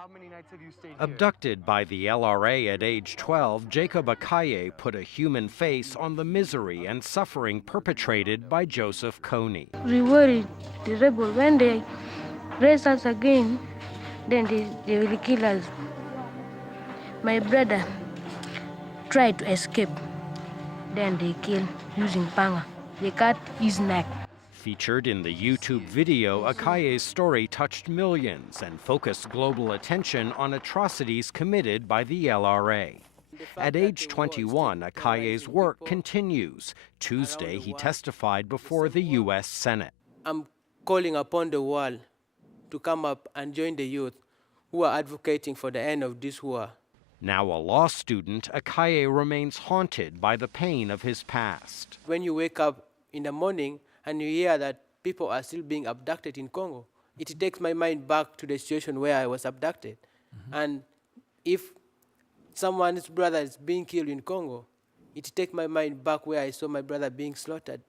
How many nights have you stayed here? Abducted by the LRA at age 12, Jacob Akaye put a human face on the misery and suffering perpetrated by Joseph Kony. We worried the rebel when they raise us again, then they will kill us. My brother tried to escape, then they killed using panga. They cut his neck. Featured in the YouTube video, Akaye's story touched millions and focused global attention on atrocities committed by the LRA. At age 21, Akaye's work continues. Tuesday, he testified before the U.S. Senate. I'm calling upon the world to come up and join the youth who are advocating for the end of this war. Now a law student, Akaye remains haunted by the pain of his past. When you wake up in the morning and you hear that people are still being abducted in Congo, it takes my mind back to the situation where I was abducted. And if someone's brother is being killed in Congo, it takes my mind back where I saw my brother being slaughtered.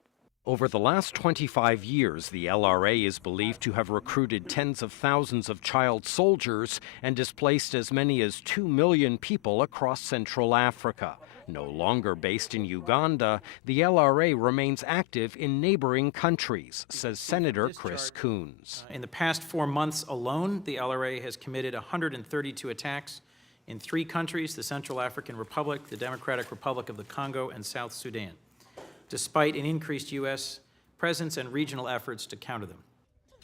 Over the last 25 years, the LRA is believed to have recruited tens of thousands of child soldiers and displaced as many as 2 million people across Central Africa. No longer based in Uganda, the LRA remains active in neighboring countries, says Senator Chris Coons. In the past 4 months alone, the LRA has committed 132 attacks in 3 countries, the Central African Republic, the Democratic Republic of the Congo, and South Sudan, despite an increased U.S. presence and regional efforts to counter them.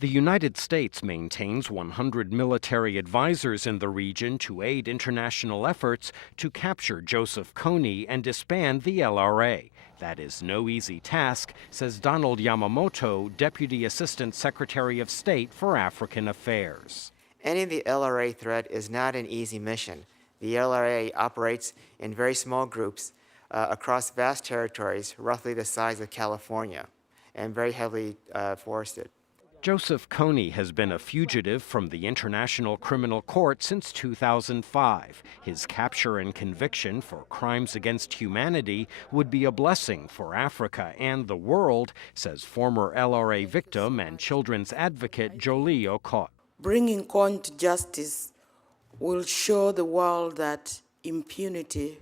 The United States maintains 100 military advisors in the region to aid international efforts to capture Joseph Kony and disband the LRA. That is no easy task, says Donald Yamamoto, Deputy Assistant Secretary of State for African Affairs. Ending the LRA threat is not an easy mission. The LRA operates in very small groups across vast territories, roughly the size of California, and very heavily forested. Joseph Kony has been a fugitive from the International Criminal Court since 2005. His capture and conviction for crimes against humanity would be a blessing for Africa and the world, says former LRA victim and children's advocate Jolie Okot. Bringing Kony to justice will show the world that impunity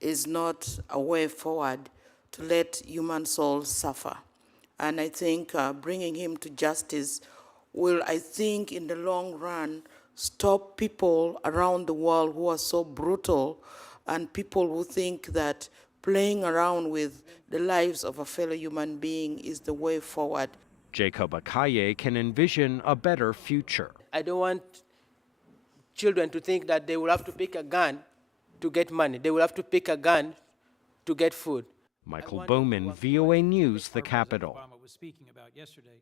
is not a way forward to let human souls suffer. And I think bringing him to justice will, I think, in the long run, stop people around the world who are so brutal and people who think that playing around with the lives of a fellow human being is the way forward. Jacob Akaye can envision a better future. I don't want children to think that they will have to pick a gun to get money. They will have to pick a gun to get food. Michael Bowman, VOA News, the capital. Obama was speaking about yesterday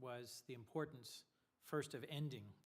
was the importance, first, of ending